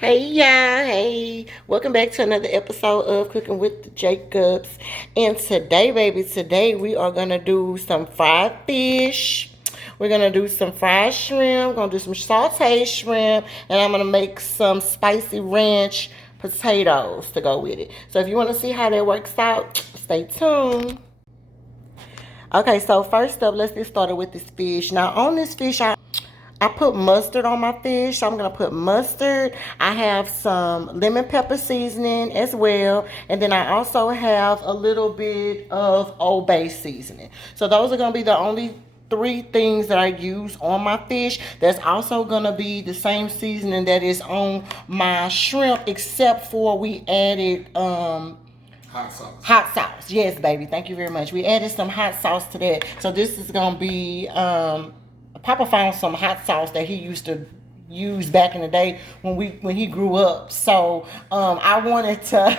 Hey y'all, hey, welcome back to another episode of Cooking with the Jacobs. And today we are gonna do some fried fish. We're gonna do some fried shrimp, gonna do some sauteed shrimp, and I'm gonna make some spicy ranch potatoes to go with it. So if you wanna see how that works out, stay tuned. Okay, so first up, let's get started with this fish. Now on this fish, I put mustard on my fish, so I'm gonna put mustard. I have some lemon pepper seasoning as well, and then I also have a little bit of Old Bay seasoning. So those are gonna be the only three things that I use on my fish. That's also gonna be the same seasoning that is on my shrimp, except for we added Hot sauce. hot sauce. Yes, baby. Thank you very much. We added some hot sauce to that. So this is gonna be Papa found some hot sauce that he used to use back in the day when he grew up. So I wanted to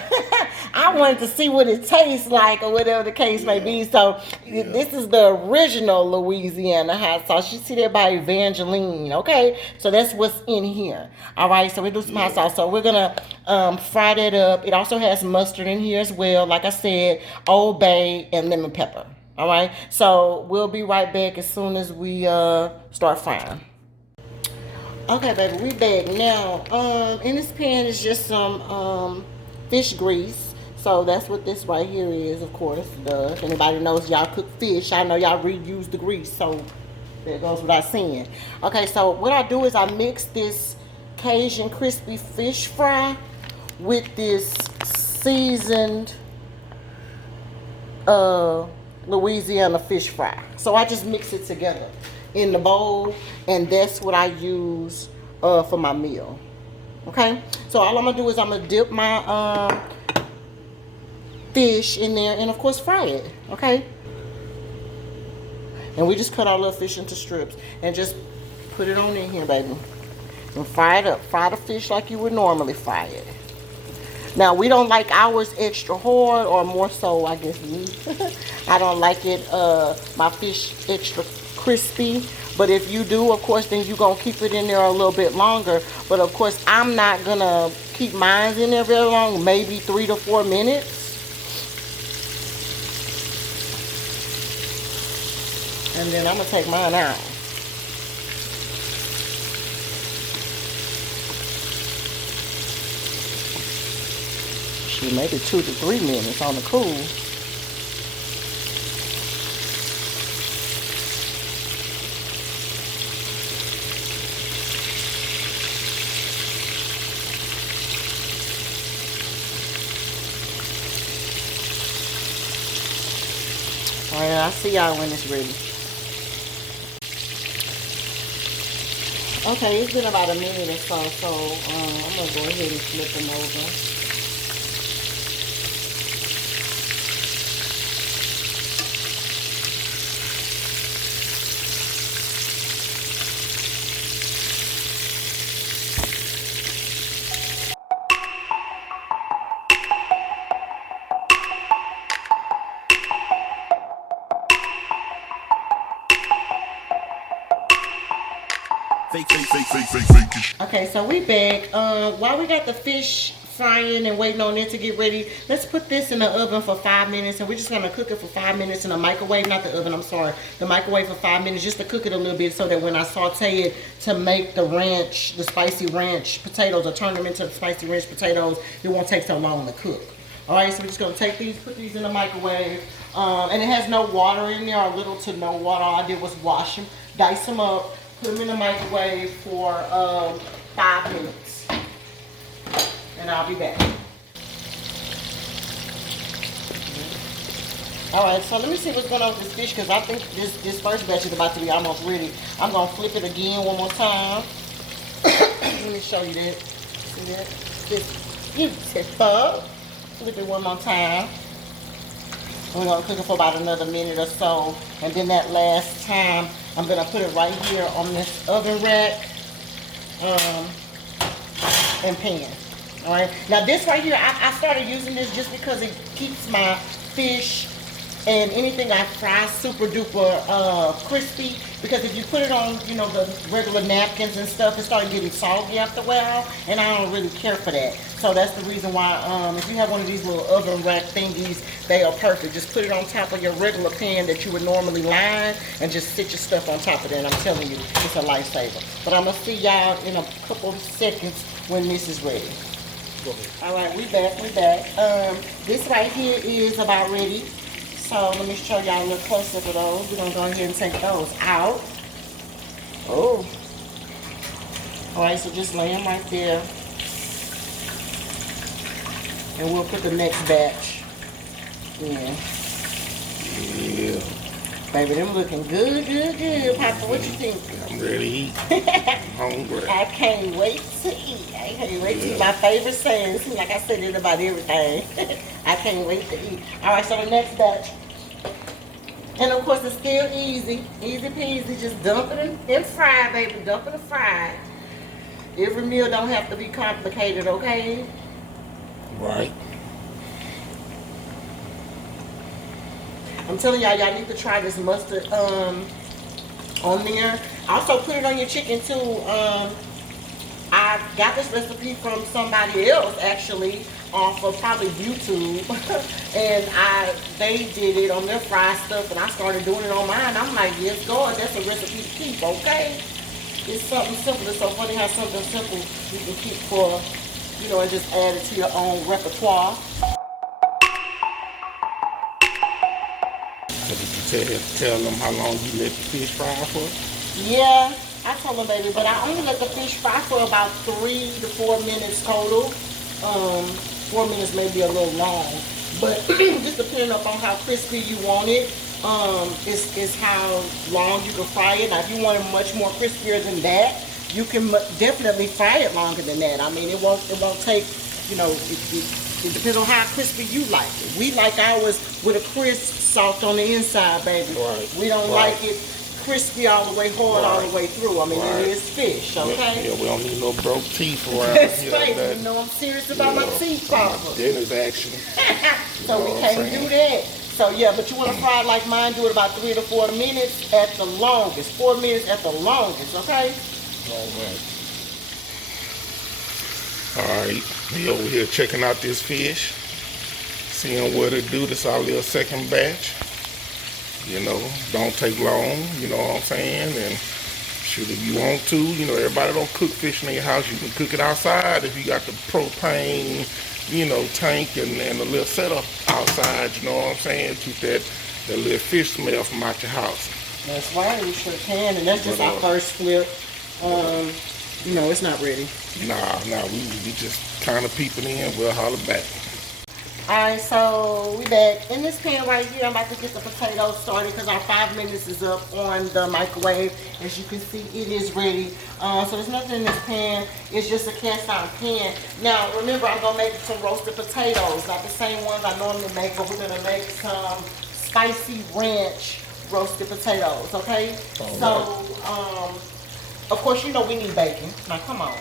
I wanted to see what it tastes like or whatever the case may be. So this is the original Louisiana hot sauce. You see that by Evangeline, okay? So that's what's in here. All right, so we do some hot sauce. So we're gonna fry that up. It also has mustard in here as well. Like I said, Old Bay and lemon pepper. All right, so we'll be right back as soon as we start frying. Okay, baby, we back now. In this pan is just some fish grease. So that's what this right here is, of course. If anybody knows y'all cook fish, I know y'all reuse the grease. So there goes without saying. Okay, so what I do is I mix this Cajun crispy fish fry with this seasoned Louisiana fish fry. So I just mix it together in the bowl, and that's what I use for my meal. Okay, so all I'm gonna do is I'm gonna dip my fish in there and of course fry it. Okay, and we just cut our little fish into strips and just put it on in here, baby, and fry it up. Fry the fish like you would normally fry it. Now, we don't like ours extra hard, or more so, I guess, me. I don't like it, my fish extra crispy. But if you do, of course, then you're going to keep it in there a little bit longer. But, of course, I'm not going to keep mine in there very long, maybe 3 to 4 minutes. And then I'm going to take mine out. Maybe 2 to 3 minutes on the cool. All right, I'll see y'all when it's ready. Okay, it's been about a minute or so, I'm gonna go ahead and flip them over. Okay, so we back. While we got the fish frying and waiting on it to get ready, let's put this in the oven for 5 minutes, and we're just gonna cook it for 5 minutes in the microwave, not the oven, I'm sorry, the microwave for 5 minutes, just to cook it a little bit so that when I saute it to make the ranch, the spicy ranch potatoes, or turn them into the spicy ranch potatoes, it won't take so long to cook. All right, so we're just gonna take these, put these in the microwave, and it has no water in there, or little to no water. All I did was wash them, dice them up, put them in the microwave for 5 minutes, and I'll be back. All right, so let me see what's going on with this fish, because I think this first batch is about to be almost ready. I'm going to flip it again one more time. Let me show you that. See that? It's beautiful. Flip it one more time. We're going to cook it for about another minute or so, and then that last time, I'm going to put it right here on this oven rack and pan. All right. Now this right here, I started using this just because it keeps my fish And anything I fry super duper crispy, because if you put it on, you know, the regular napkins and stuff, it started getting soggy after a while, and I don't really care for that. So that's the reason why, if you have one of these little oven rack thingies, they are perfect. Just put it on top of your regular pan that you would normally line, and just sit your stuff on top of it, and I'm telling you, it's a lifesaver. But I'm gonna see y'all in a couple of seconds when this is ready. All right, we back. This right here is about ready. So let me show y'all a little close up of those. We're gonna go ahead and take those out. Oh. All right, so just lay them right there. And we'll put the next batch in. Yeah. Baby, them looking good. Papa, what you think? I'm ready to eat. I'm hungry. I can't wait to eat. I can't wait to eat. My favorite saying. It seems like I said it about everything. I can't wait to eat. All right, so the next batch. And of course, it's still easy. Easy peasy. Just dump it and fry, baby. Dump it and fry. Every meal don't have to be complicated, okay? Right. I'm telling y'all need to try this mustard on there. Also put it on your chicken too. I got this recipe from somebody else actually off of probably YouTube, and they did it on their fried stuff, and I started doing it on mine. I'm like, yes, God, that's a recipe to keep, okay? It's something simple. It's so funny how something simple you can keep for, you know, and just add it to your own repertoire. Did you tell them how long you let the fish fry for? Yeah, I told them, baby, but I only let the fish fry for about 3 to 4 minutes total. 4 minutes may be a little long, but just depending upon how crispy you want it, is how long you can fry it. Now, if you want it much more crispier than that, you can definitely fry it longer than that. I mean, it won't take, you know, it depends on how crispy you like it. We like ours with a crisp, soft on the inside, baby. Right. We don't like it crispy all the way, hard all the way through. I mean, it is fish, okay? Yeah, we don't need no broke teeth around That's here. right. You know I'm serious about my teeth, Papa. Dinner's action. So we can't do that. So yeah, but you want to fry it like mine, do it about 3 to 4 minutes at the longest. 4 minutes at the longest, okay? Alright, we over here checking out this fish, seeing what it do. This our little second batch. You know, don't take long, you know what I'm saying? And shoot, if you want to, you know, everybody don't cook fish in your house. You can cook it outside if you got the propane, you know, tank and a little setup outside, you know what I'm saying? Keep that little fish smell from out your house. That's right, we sure can. And that's just our first flip. You know, it's not ready. Nah, we just kind of peeping in. We'll holler back. Alright, so we back. In this pan right here, I'm about to get the potatoes started because our 5 minutes is up on the microwave. As you can see, it is ready. So there's nothing in this pan. It's just a cast iron pan. Now, remember, I'm going to make some roasted potatoes. Not the same ones I normally make, but we're going to make some spicy ranch roasted potatoes, okay? So, of course, you know we need bacon. Now, come on.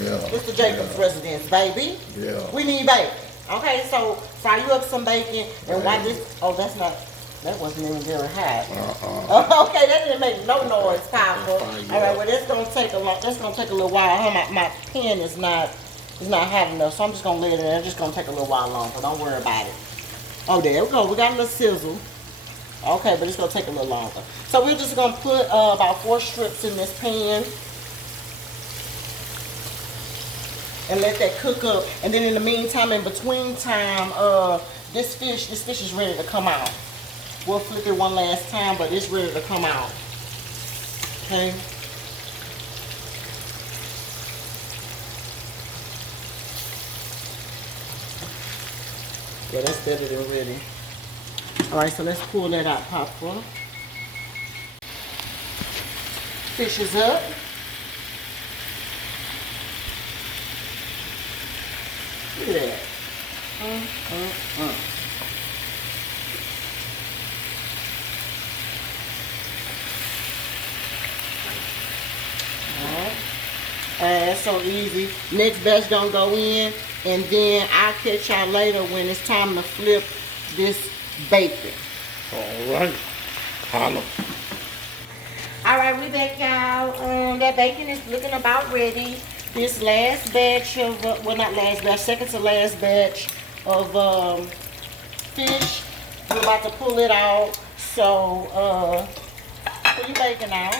Yeah. It's the Jacobs residence, baby. Yeah. We need bacon. Okay, so fry you up some bacon and while this, that wasn't even very hot. Okay, that didn't make no noise, Papa. All right, well that's gonna take a little while. My pan is not hot enough, so I'm just gonna let it in. It's just gonna take a little while longer. Don't worry about it. Oh, there we go. We got a little sizzle. Okay, but it's gonna take a little longer. So we're just gonna put about 4 strips in this pan. And let that cook up. And then in the meantime, in between time, this fish is ready to come out. We'll flip it one last time, but it's ready to come out. Okay. Yeah, that's better than ready. All right, so let's pull that out, Papa. Fish is up. Look at that. Alright. That's so easy. Next batch gonna go in, and then I'll catch y'all later when it's time to flip this bacon. All right. Holla. All right, we back, y'all. That bacon is looking about ready. This last batch of, well, not last batch, second to last batch of fish, we're about to pull it out. So, pull your bacon out.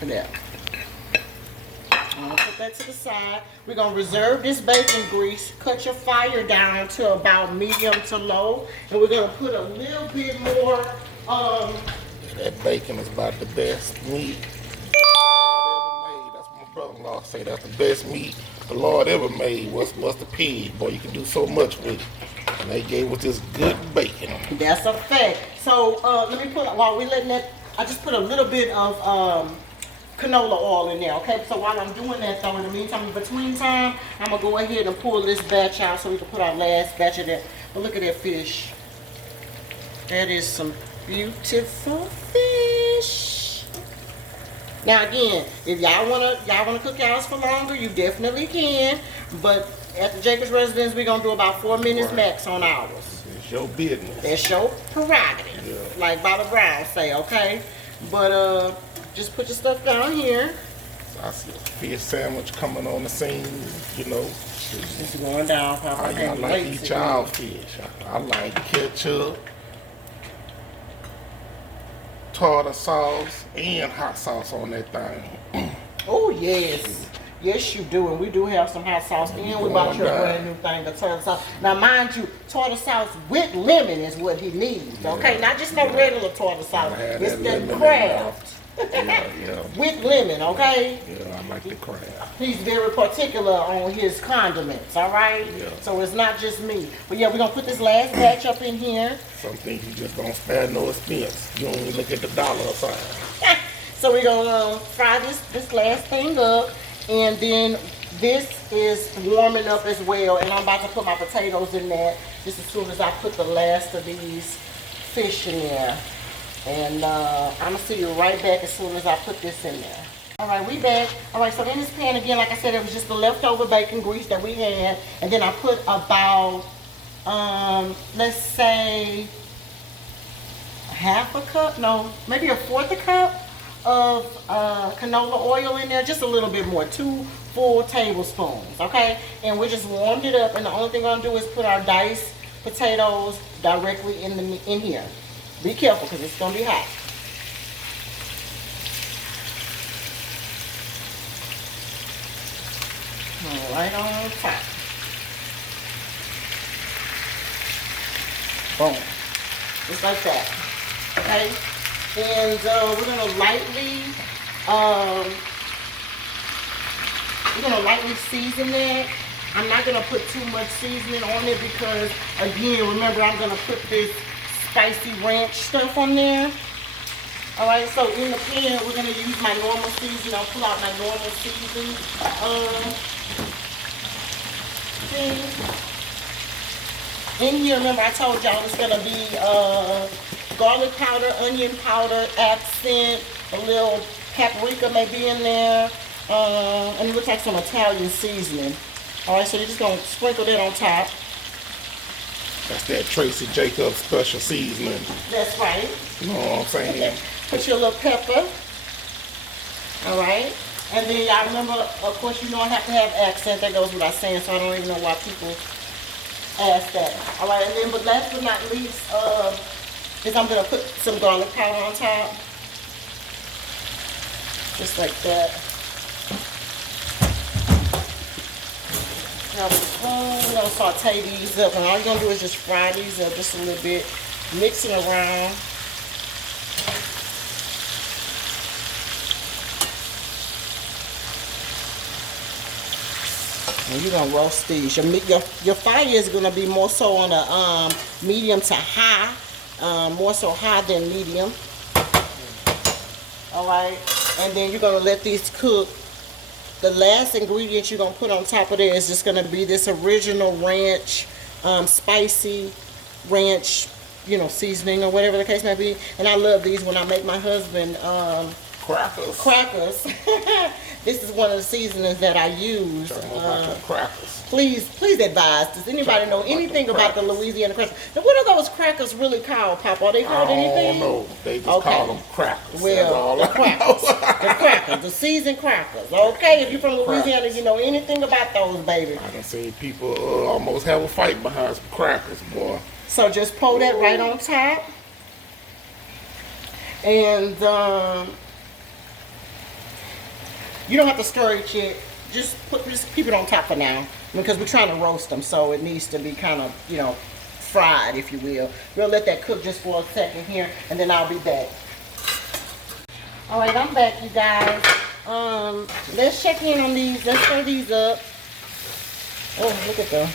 Look at that. I'm gonna put that to the side. We're gonna reserve this bacon grease. Cut your fire down to about medium to low, and we're gonna put a little bit more. That bacon is about the best meat the Lord ever made. That's what my brother-in-law say. That's the best meat the Lord ever made. Was the pig? Boy, you can do so much with it. And they gave us this good bacon. That's a fact. So let me put while we letting that. I just put a little bit of canola oil in there, okay? So while I'm doing that though, in the meantime, in between time, I'm gonna go ahead and pull this batch out so we can put our last batch of that. But look at that fish. That is some beautiful fish. Now again, if y'all wanna cook y'all's for longer, you definitely can. But at the Jacobs residence, we're gonna do about 4 minutes max on ours. It's your business. That's your prerogative, Yeah. like Bobby Brown say, okay? But just put your stuff down here. I see a fish sandwich coming on the scene, you know. It's going down, Papa. I like to eat y'all fish. I like ketchup, tartar sauce, and hot sauce on that thing. Oh yes, yes you do, and we do have some hot sauce. And we bought you a brand new thing, the tartar sauce. Now mind you, tartar sauce with lemon is what he needs. Okay, not just no regular tartar sauce. It's the Kraft. Yeah. With lemon, okay? Yeah, I like the crab. He's very particular on his condiments, all right? Yeah. So it's not just me. But yeah, we're gonna put this last batch up in here. Some things you just don't spare no expense. You don't even look at the dollar sign. So we're gonna fry this last thing up, and then this is warming up as well. And I'm about to put my potatoes in there just as soon as I put the last of these fish in there. And I'm gonna see you right back as soon as I put this in there. All right, we back. All right, so in this pan again, like I said, it was just the leftover bacon grease that we had, and then I put about, let's say, half a cup, no, maybe a fourth a cup of canola oil in there, just a little bit more, 2 full tablespoons, okay? And we just warmed it up, and the only thing I'm gonna do is put our diced potatoes directly in here. Be careful, because it's gonna be hot. Right on top. Boom. Just like that. Okay? And we're gonna lightly season that. I'm not gonna put too much seasoning on it because, again, remember I'm gonna put this spicy ranch stuff on there. All right, so in the pan, we're gonna use my normal seasoning. I'll pull out my normal seasoning thing. In here, remember I told y'all it's gonna be garlic powder, onion powder, accent, a little paprika may be in there, and it looks like some Italian seasoning. All right, so you're just gonna sprinkle that on top. That's that Tracy Jacobs special seasoning. That's right. You know what I'm saying? Put your little pepper. All right. And then y'all remember, of course, you know I have to have accent. That goes without saying, so I don't even know why people ask that. All right. And then, but last but not least, is I'm gonna put some garlic powder on top, just like that. Now we're gonna saute these up, and all you're gonna do is just fry these up just a little bit, mix it around. And you're gonna roast these. Your fire is gonna be more so on a medium to high, more so high than medium. All right, and then you're gonna let these cook. The last ingredient you're gonna put on top of there is just gonna be this original ranch, spicy ranch, you know, seasoning or whatever the case may be. And I love these when I make my husband Crackers. Crackers. This is one of the seasonings that I use. Tell me about your crackers. Please advise. Does anybody know anything about the Louisiana crackers? Now, what are those crackers really called, Papa? Are they heard anything? I don't know. They just call them crackers. Well, the crackers. The crackers. The seasoned crackers. Okay, if you're from Louisiana, you know anything about those, baby. I can see people almost have a fight behind some crackers, boy. So just pour that right on top. And you don't have to stir it yet. Just keep it on top for now, because we're trying to roast them, so it needs to be kind of, you know, fried, if you will. We'll let that cook just for a second here, and then I'll be back. All right, I'm back, you guys. Let's check in on these. Let's stir these up. Oh, look at them.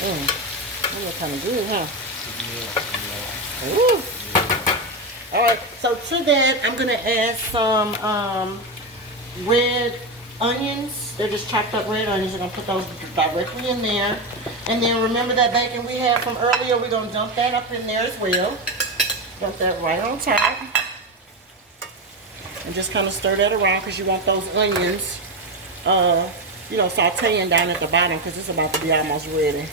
They look kind of good, huh? Ooh. All right, so to that, I'm gonna add some red onions. They're just chopped up red onions. We're gonna put those directly in there. And then remember that bacon we had from earlier, we're gonna dump that up in there as well. Dump that right on top. And just kind of stir that around, because you want those onions, you know, sauteing down at the bottom, because it's about to be almost ready.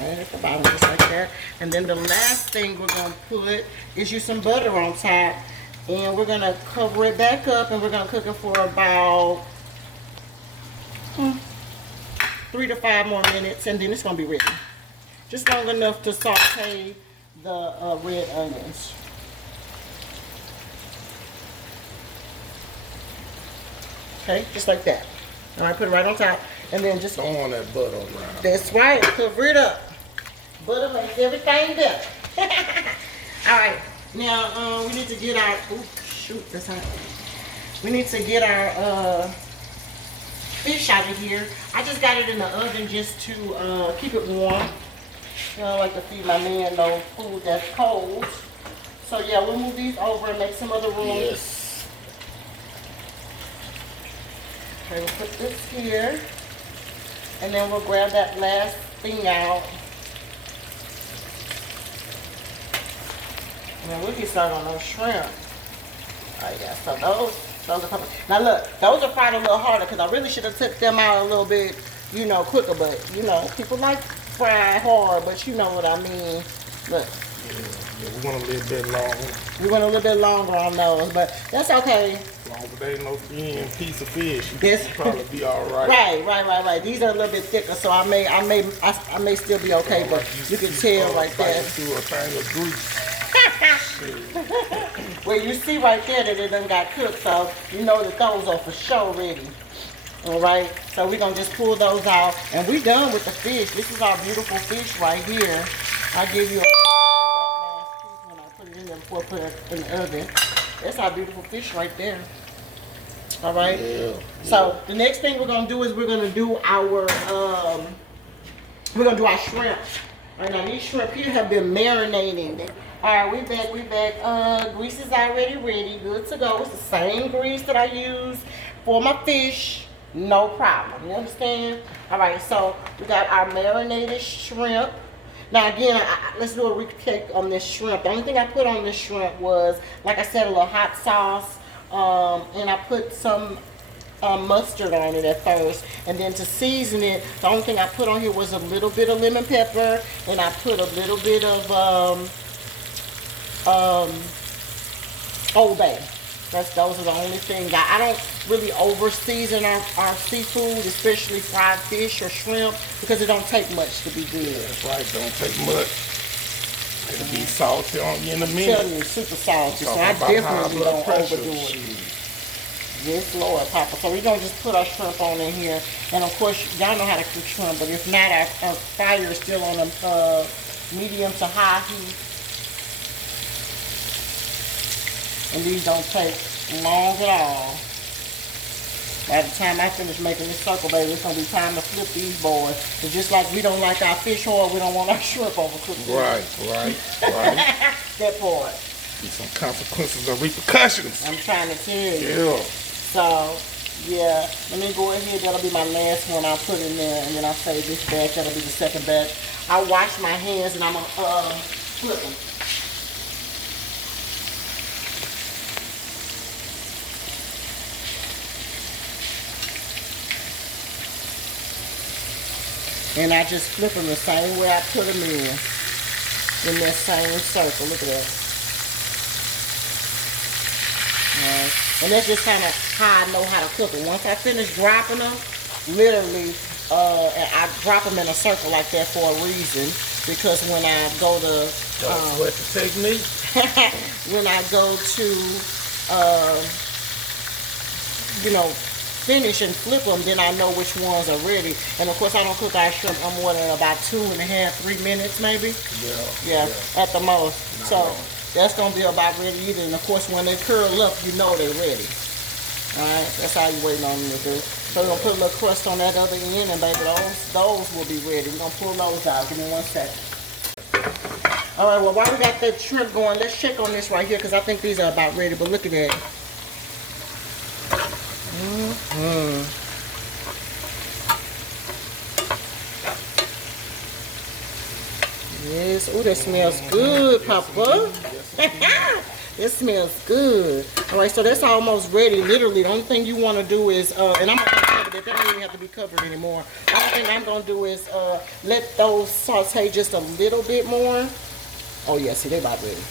Right at the bottom, just like that. And then the last thing we're going to put is use some butter on top. And we're going to cover it back up, and we're going to cook it for about 3 to 5 more minutes, and then it's going to be ready. Just long enough to saute the red onions. Okay, just like that. All right, put it right on top. And then just throwing that butter around. That's right, cover it up. Butter makes everything better. All right, now we need to get our, that's hot. We need to get our fish out of here. I just got it in the oven just to keep it warm. You know, I like to feed my man no food that's cold. So yeah, we'll move these over and make some other room. Yes. Okay, we'll put this here. And then we'll grab that last thing out. And then we'll get started on those shrimp. Oh yeah, so those are coming. Now look, those are fried a little harder, because I really should have took them out a little bit, you know, quicker. But, you know, people like fried hard, but you know what I mean. Look. Yeah, we want a little bit longer. We went a little bit longer on those, but that's okay. As long as they ain't no thin piece of fish, Yes. you'll probably be all right. Right. These are a little bit thicker, so I may still be okay, but you can tell right there. Through a thing of grease. Well, you see right there that it done got cooked, so you know that those are for sure ready. All right, so we're gonna just pull those out, and we done with the fish. This is our beautiful fish right here. I'll give you a picture of that last piece when I put it in there before I put it in the oven. That's our beautiful fish right there. All right. Yeah. So the next thing we're gonna do is we're gonna do our shrimp. Right now, these shrimp here have been marinating. All right, we back. Grease is already ready, good to go. It's the same grease that I use for my fish, no problem. You understand? All right, so we got our marinated shrimp. Now again, let's do a recap on this shrimp. The only thing I put on this shrimp was, like I said, a little hot sauce, and I put some mustard on it at first, and then to season it, the only thing I put on here was a little bit of lemon pepper, and I put a little bit of Old Bay. Those are the only things. I don't really over season our seafood, especially fried fish or shrimp, because it don't take much to be good. That's right, don't take much. It'll be salty on you in a I'm minute. telling you, super salty, so I definitely don't overdo it. Yes, Lord, Papa. So we're going to just put our shrimp on in here. And of course, y'all know how to cook shrimp, but if not, our fire is still on a medium to high heat. And these don't take long at all. By the time I finish making this circle, baby, it's going to be time to flip these boys. It's just like we don't like our fish oil, we don't want our shrimp overcooked. Right. That part. Be some consequences or repercussions. I'm trying to tell you. Yeah. So, Yeah, let me go ahead. That'll be my last one I'll put in there, and then I'll save this batch. That'll be the second batch. I'll wash my hands, and I'm going to flip them. And I just flip them the same way I put them in that same circle. Look at that. Alright. And that's just kind of how I know how to cook them. Once I finish dropping them, literally, I drop them in a circle like that for a reason. Because when I go to... Don't sweat the technique. when I go to, you know, finish and flip them, then I know which ones are ready. And of course, I don't cook our shrimp no more than about 2.5, 3 minutes maybe. Yeah, at the most. So that's gonna be about ready either. And of course, when they curl up, you know they're ready. All right, that's how you waiting on them to do. So we're gonna put a little crust on that other end, and baby, those will be ready. We're gonna pull those out. Give me 1 second. All right, well, while we got that shrimp going, let's check on this right here because I think these are about ready. But look at that. Yes. Oh, that smells good, Papa. It smells good. All right, so that's almost ready. Literally, the only thing you want to do is, and I'm not going to cover that. That doesn't even have to be covered anymore. The only thing I'm going to do is let those saute just a little bit more. Oh, yeah, see, they about ready.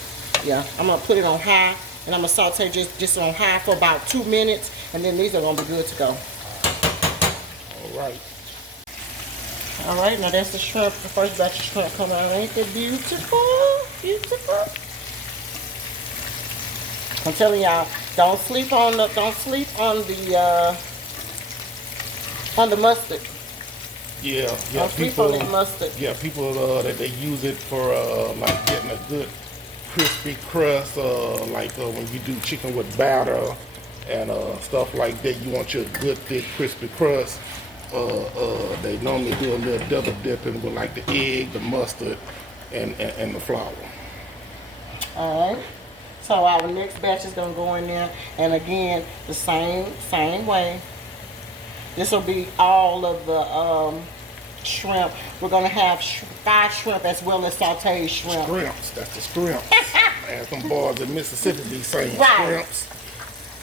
Yeah, I'm going to put it on high, and I'm going to saute just on high for about 2 minutes, and then these are going to be good to go. All right. All right, now that's the shrimp, the first batch of shrimp coming out. Ain't that beautiful? Beautiful. I'm telling y'all, don't sleep on the mustard. Yeah, Don't sleep on that mustard. Yeah, people that they use it for like getting a good crispy crust, like when you do chicken with batter and stuff like that. You want your good thick crispy crust. They normally do a little double dipping with like the egg, the mustard, and the flour. All right. So our next batch is gonna go in there, and again the same way. This will be all of the shrimp. We're gonna have fried shrimp as well as sauteed shrimp. Shrimps, that's the shrimps. As them boys in Mississippi be saying, right. Shrimps.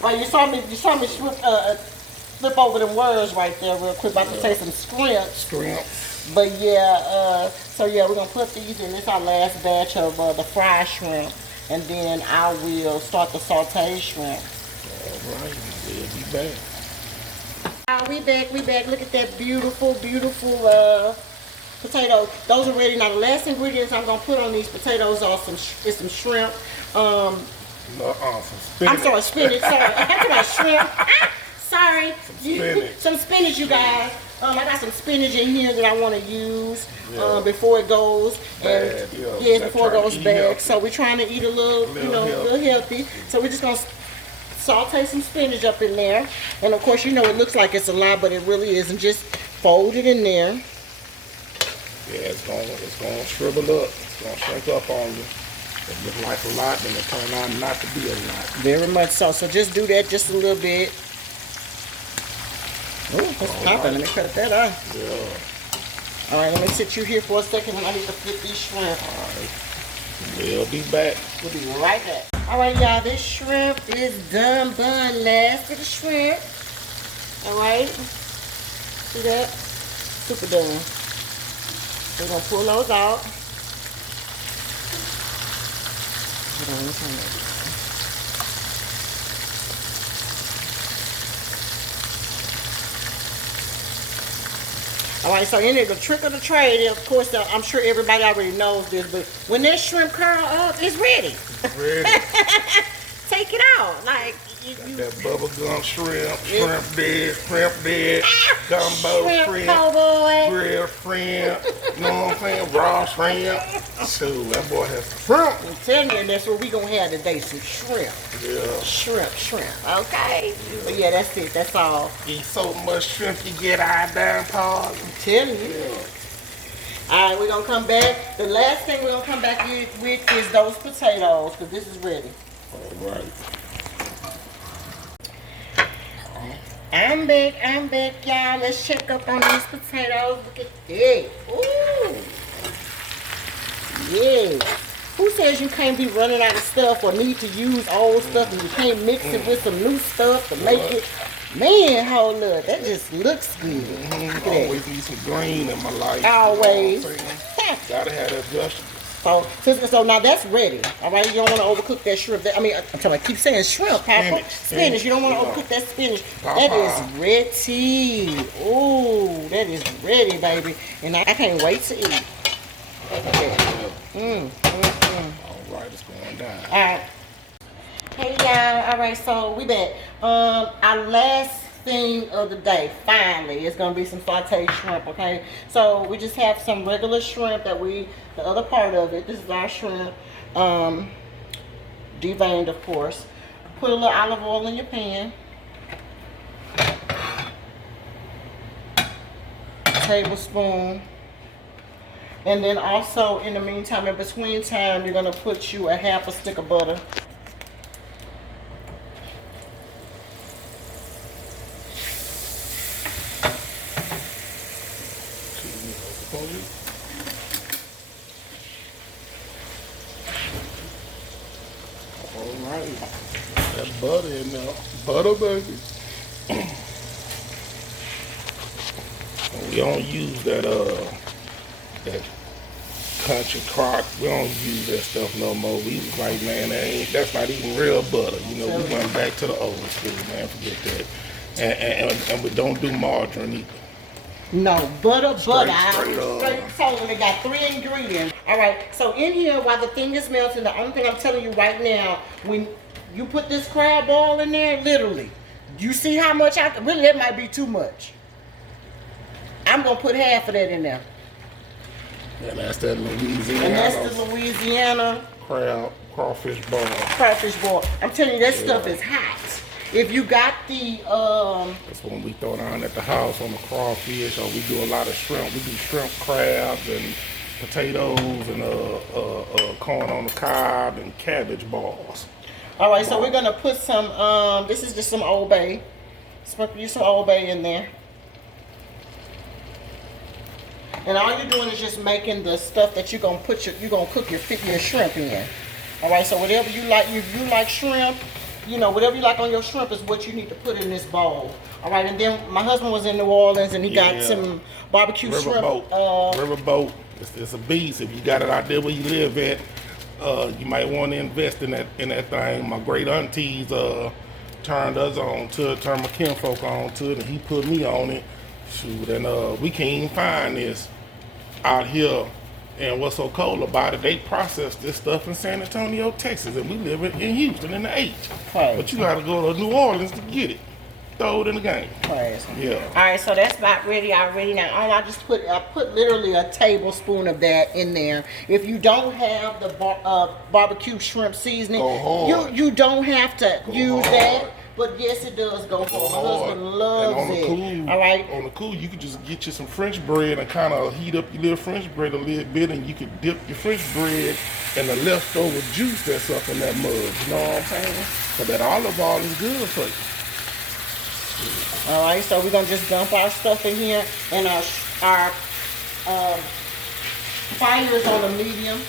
Well, you saw me flip over them words right there real quick. About to say some shrimps. Shrimps. But yeah, so yeah, we're gonna put these in. This is our last batch of the fried shrimp, and then I will start the sauteed shrimp. All right, we'll be back. We back. Look at that beautiful potatoes. Those are ready. Now the last ingredients I'm gonna put on these potatoes are some shrimp. Some spinach. I'm sorry, spinach. Sorry, I'm talking about shrimp. Sorry. Some spinach. Some spinach, you guys. I got some spinach in here that I want to use before it goes bad. Before it goes bad. So we're trying to eat a little healthy. So we're just gonna saute some spinach up in there, and of course, you know, it looks like it's a lot, but it really isn't. Just fold it in there. Yeah, it's gonna shrivel up. It's gonna shrink up on you. It looks like a lot, then it turn out not to be a lot. Very much so. So just do that just a little bit. Oh, that's popping. Let me cut that off. Yeah. All right, let me sit you here for a second, and I need to flip these shrimp. All right. We'll be back. We'll be right back. All right, y'all, this shrimp is done. Last of the shrimp. All right. See that? Super done. We're going to pull those out. Hold on, let's turn that. All right, so in there, the trick of the trade, of course, I'm sure everybody already knows this, but when that shrimp curl up, it's ready. Ready. Take it out. Like, that bubble gum shrimp dead, gumbo shrimp, cowboy. grill shrimp, you know what I'm saying, raw shrimp. So that boy has some shrimp. I'm telling you, that's what we gonna have today, some shrimp. Yeah. Shrimp, okay? Yeah. But yeah, that's it, that's all. Eat so much shrimp you get iodine pods. I'm telling you. Yeah. All right, we're gonna come back. The last thing we're gonna come back with is those potatoes, because this is ready. All right. I'm back, y'all. Let's check up on these potatoes. Look at that. Ooh. Yeah. Who says you can't be running out of stuff or need to use old stuff and you can't mix it with some new stuff to make it? Man, hold up. That just looks good. Look at that. Always need some green in my life. Always. You know what I'm saying? Gotta have that vegetables. So now that's ready. All right, you don't want to overcook that shrimp. I'm trying to keep saying shrimp, Papa. Spinach. You don't want to overcook that spinach. That is ready. Ooh, that is ready, baby. And I can't wait to eat. All right, it's going down. All right. Hey y'all. All right, so we back. Our last thing of the day, finally, is gonna be some sauteed shrimp. Okay, so we just have some regular shrimp the other part of it. This is our shrimp, deveined, of course. Put a little olive oil in your pan. Tablespoon. And then also, in the meantime, in between time, you're gonna put you a half a stick of butter. Alright. That butter in there. Butter, baby. We don't use that country crock. We don't use that stuff no more. We was like, man, that's not even real butter. You know, we went back to the old school, man. Forget that. And we don't do margarine either. No, butter. Straight So they got 3 ingredients. All right, so in here, while the thing is melting, the only thing I'm telling you right now, when you put this crab ball in there, literally, you see how much really, that might be too much. I'm gonna put half of that in there. And that's that Louisiana. And that's the Louisiana crawfish ball. Crawfish ball. I'm telling you, that stuff is hot. If you got the that's when we throw down at the house on the crawfish, or we do a lot of shrimp. We do shrimp, crabs, and potatoes, and corn on the cob, and cabbage balls. All right, so we're gonna put some. This is just some Old Bay. Sprinkle you some Old Bay in there. And all you're doing is just making the stuff that you're gonna cook your shrimp in. All right, so whatever you like, if you like shrimp, you know, whatever you like on your shrimp is what you need to put in this bowl. All right, and then my husband was in New Orleans and he got some barbecue shrimp. Riverboat. It's a beast. If you got it out there where you live at, you might want to invest in that thing. My great aunties turned us on to it, turned my kinfolk on to it, and he put me on it. Shoot, and we can't even find this out here. And what's so cool about it, they process this stuff in San Antonio, Texas, and we live in Houston in the H. Right. But you gotta go to New Orleans to get it. Throw it in the game. Right. Yeah. All right, so that's about ready already. Now, I put literally a tablespoon of that in there. If you don't have the barbecue shrimp seasoning, you don't have to use that. But yes, it does go hard. My husband loves it. All right. On the cool, you could just get you some French bread and kind of heat up your little French bread a little bit, and you could dip your French bread in the leftover juice that's up in that mug. You know what I'm saying? But that olive oil is good for you. All right, so we're gonna just dump our stuff in here, and our fire is on a medium,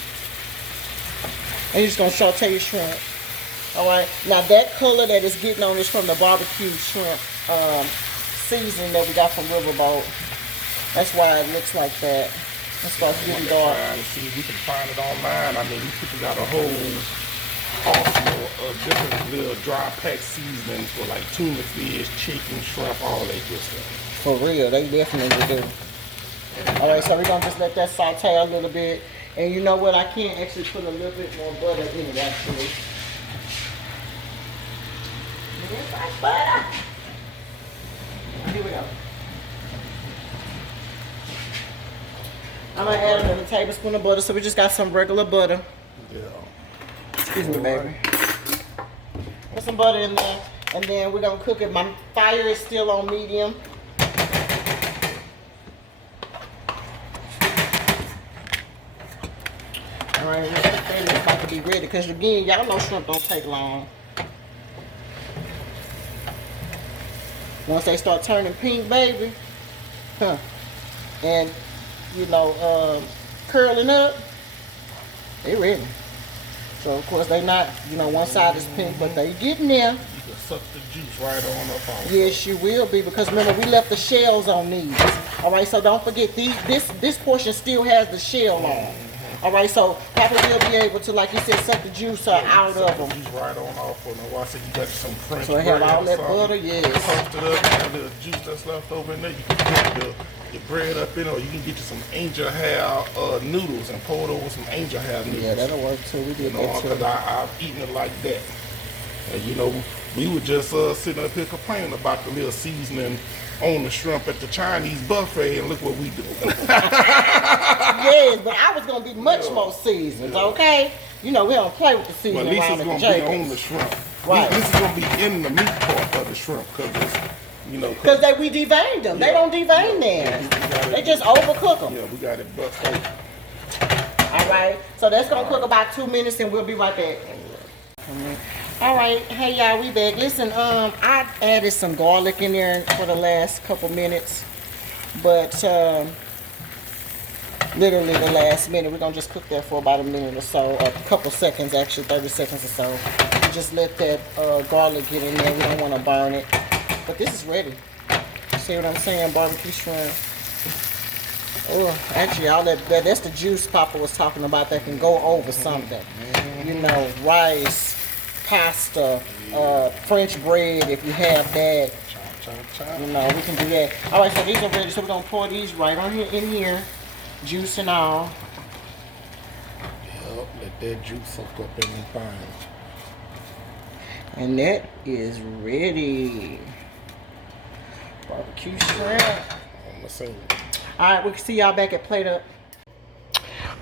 and you're just gonna saute your shrimp. All right, now that color that is getting on is from the barbecue shrimp seasoning that we got from Riverboat. That's why it looks like that. It starts getting dark. See, you can find it online. I mean, these people got a whole arsenal of different little dry pack seasonings for like tuna fish, chicken, shrimp, all that good stuff. For real, they definitely do. All right, so we're gonna just let that saute a little bit. And you know what? I can actually put a little bit more butter in it, actually. It's like butter. Here we go. I'm gonna add another tablespoon of butter, so we just got some regular butter. Yeah. Excuse me, baby. Put some butter in there, and then we're gonna cook it. My fire is still on medium. All right, it's about to be ready, because again, y'all know shrimp don't take long. Once they start turning pink, baby, huh, and you know, curling up, they ready. So of course they not, you know, one side is pink, but they getting there. You can suck the juice right on up on. Yes, you will be, because remember we left the shells on these. All right, so don't forget this portion still has the shell on. All right, so Papa will be able to, like you said, suck the juice out of them. Juice right on off on them. Well, I said you got some French So I bread have all or that something. butter, yes. Toast it up, and a little juice that's left over in there. You can put your bread up in, or you can get you some angel hair noodles and pour it over some angel hair noodles. Yeah, that'll work too. We You did know, that because too. I've eaten it like that. And you know, we were just sitting up here complaining about the little seasoning on the shrimp at the Chinese buffet, and look what we do. Yes, but I was gonna be much more seasoned, okay? You know, we don't play with the Well, seasoning at least around it's at the gonna be on Jacobs. the shrimp. Right. This is gonna be in the meat part of the shrimp, cause it's, you know, Because we deveined them. They don't devein them. They just overcook them. yeah, we got it bust open. All right. So that's gonna cook about 2 minutes, and we'll be right back. All right. Hey y'all, we back. Listen, I added some garlic in there for the last couple minutes, but literally the last minute. We're gonna just cook that for about a minute or so, a couple seconds actually, 30 seconds or so. Just let that garlic get in there. We don't want to burn it. But this is ready. See what I'm saying? Barbecue shrimp. Oh, actually, all that's the juice Papa was talking about that can go over something. You know, rice, pasta, French bread if you have that. You know, we can do that. All right, so these are ready. So we're gonna pour these right on here in here, juice and all. Yep, let that juice soak up in the pan. And that is ready. Barbecue shrimp. On the scene. All right, we can see y'all back at Plate Up.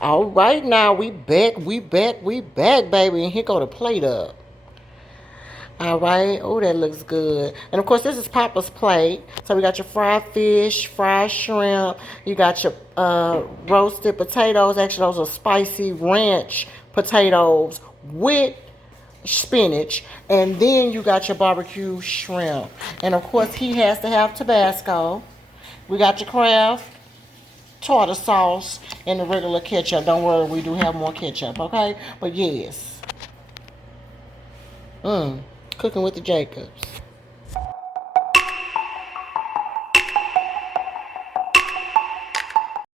All right, now we back, baby. And here go the Plate Up. All right. Oh, that looks good. And of course, this is Papa's plate. So we got your fried fish, fried shrimp. You got your roasted potatoes. Actually, those are spicy ranch potatoes with spinach. And then you got your barbecue shrimp. And of course, he has to have Tabasco. We got your Kraft tartar sauce and the regular ketchup. Don't worry, we do have more ketchup, okay? But yes. Cooking with the Jacobs.